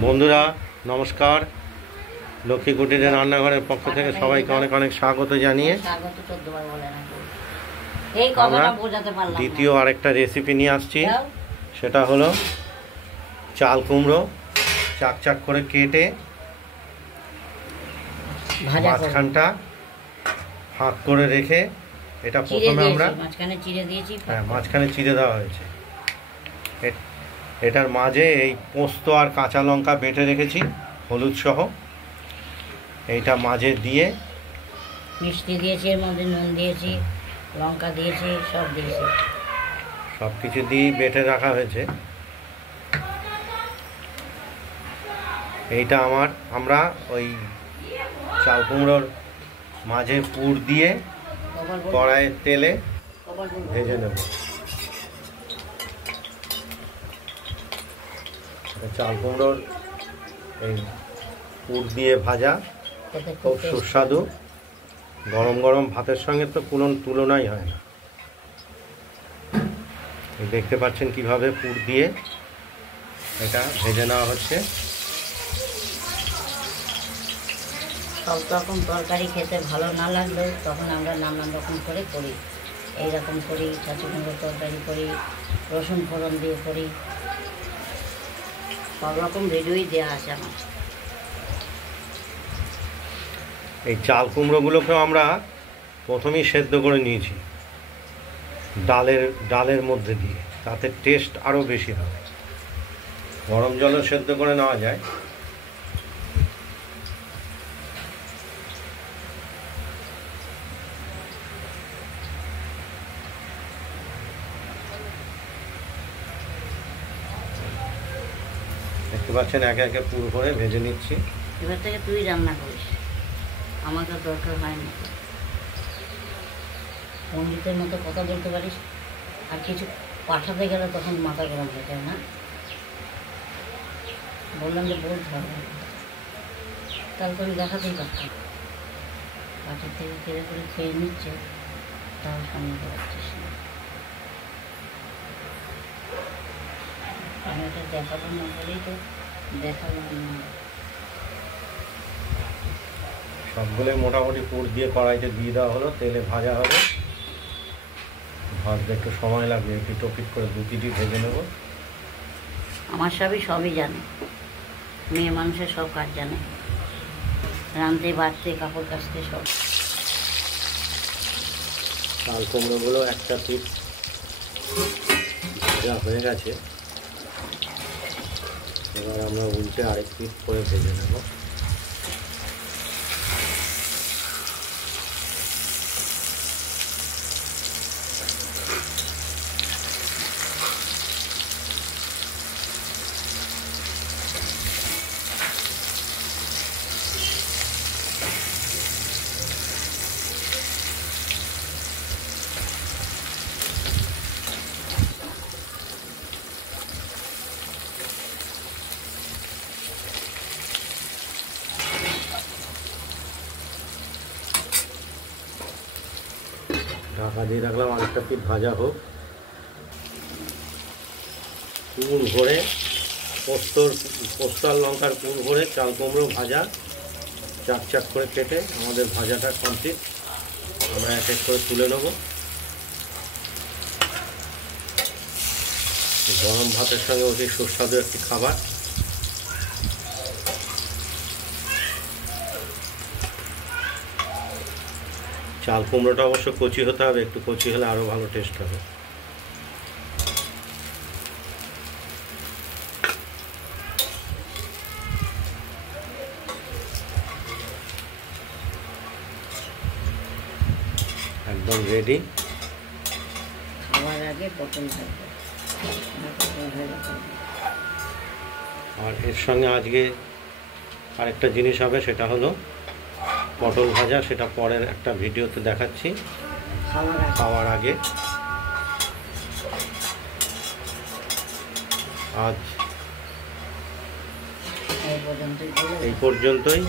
বন্ধুরা নমস্কার, লক্ষ্মী কুটিরের রান্নাঘরের পক্ষ থেকে সবাইকে অনেক অনেক স্বাগত জানিয়ে আমরা দ্বিতীয় আরেকটা রেসিপি নিয়ে আসছি। সেটা হলো চাল কুমড়ো চাক চাক করে কেটে মাঝখানটা ফাঁক করে রেখে, এটা প্রথমে আমরা মাঝখানে চিড়ে দেওয়া হয়েছে। এটার মাঝে এই পোস্ত আর কাঁচা লঙ্কা বেটে রেখেছি হলুদ সহ, এইটা মাঝে দিয়ে মিষ্টি দিয়েছি, এর মধ্যে নুন দিয়েছি, লঙ্কা দিয়েছি, সব দিয়েছি, সব কিছু দিয়ে বেটে রাখা হয়েছে। এইটা আমরা ওই চাল কুমড়োর মাঝে পুর দিয়ে কড়াইয়ের তেলে ভেজে নেব। চাল কুমড়োর এই পুর দিয়ে ভাজা খুব সুস্বাদু, গরম গরম ভাতের সঙ্গে তো কোনো তুলনাই হয় না। দেখতে পাচ্ছেন কিভাবে পুর দিয়ে এটা ভেজে নেওয়া হচ্ছে। সব রকম তরকারি খেতে ভালো না লাগলেও তখন আমরা নানান রকম করে করি। এইরকম করি, চাচি কুমড়োর তরকারি করি, রসুন ফোড়ন দিয়ে করি, সব রকম ভিডিওই দেওয়া আছে আমার। এই চাল কুমড়োগুলোকেও আমরা প্রথমেই সেদ্ধ করে নিয়েছি ডালের মধ্যে দিয়ে, তাতে টেস্ট আরও বেশি হবে। গরম জলও সেদ্ধ করে নেওয়া যায়। দেখতে পাচ্ছেন একে একে পুরো করে ভেজে নিচ্ছি। এবার থেকে তুই রান্না করিস, আমার তো দরকার হয় না। পণ্ডিতের মতো কথা বলতে পারিস, আর কিছু পাঠাতে গেলে তখন মাথা গরম হয়ে যায় না। বললাম যে বলতে হবে, তাহলে তো আমি দেখাতেই পারতাম। পাঠির থেকে কেড়ে করে খেয়ে নিচ্ছে, তাও সামনে পাচ্ছিস না। আমি এটা দেখাবো না বলেই তো দেখালাম না। সবগুলোই মোটামুটি পুর দিয়ে কড়াইতে দিয়ে দেওয়া হলো, তেলে ভাজা হবে। ভাজতে একটু সময় লাগবে, পিটো পিট করে দুটিটি ভেজে নেব। আমার সবই জানে, মেয়ে মানুষের সব কাজ জানে, রাঁধতে বাড়তে কাপড় কাচতে সব। চাল কুমড়োগুলো একটা পিঠ ভাজা হয়ে গেছে, এবার আমরা উল্টে আরেক পিঠ করে ভেজে নেব। ঢাকা দিয়ে রাখলাম, আরেকটা পিঠ ভাজা হোক। পুর ভরে পোস্ত আর লঙ্কার পুর ভরে চাল কুমড়ো ভাজা চাক চাক করে কেটে আমাদের ভাজাটা কমপ্লিট। আমরা এক এক করে তুলে নেব। গরম ভাতের সঙ্গে অতি সুস্বাদু একটি খাবার। চাল কুমড়োটা অবশ্য কচি হতে হবে, একটু কচি হলে আরও ভালো টেস্ট হবে। একদম রেডি। খাওয়ার আগে পটল ভাজা, আর এর সঙ্গে আজকে আরেকটা জিনিস হবে, সেটা হলো পটল ভাজা। সেটা পরের একটা ভিডিওতে দেখাচ্ছি খাওয়ার আগে। আজ এই পর্যন্তই।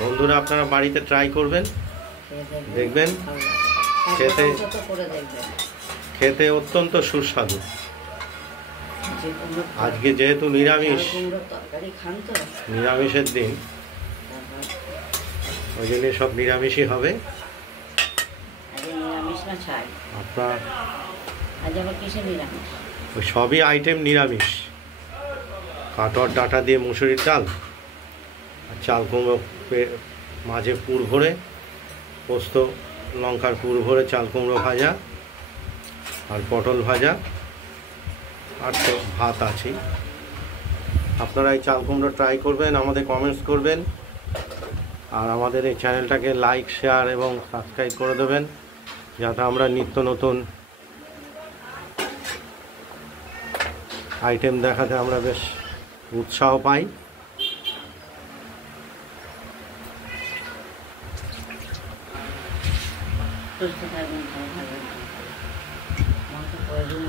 বন্ধুরা আপনারা বাড়িতে ট্রাই করবেন, দেখবেন খেতে অত্যন্ত সুস্বাদু। যে কুমড়োর আজকে যেহেতু নিরামিষ, চাল কুমড়োর তরকারি খান তো, নিরামিষের দিন, তারপর ওই জন্য সব নিরামিষই হবে। আজকে নিরামিষ না ছাই? আপনার আজ আবার কিসের নিরামিষ? ওই সবই আইটেম নিরামিষ। কাটোয়ার ডাঁটা দিয়ে মুসুরির ডাল, আর চাল কুমড়ো মাঝে পুর ভরে, পোস্ত লঙ্কার পুর ভরে চাল কুমড়ো ভাজা, আর পটল ভাজা, আর তো ভাত আছেই। আপনারা এই চাল কুমড়ো ট্রাই করবেন, আমাদের কমেন্টস করবেন, আর আমাদের এই চ্যানেলটাকে লাইক, শেয়ার এবং সাবস্ক্রাইব করে দেবেন, যাতে আমরা নিত্য নতুন আইটেম দেখাতে আমরা বেশ উৎসাহ পাই। সুস্থ থাকবেন, ভালো থাকবেন। আমার তো প্রয়োজন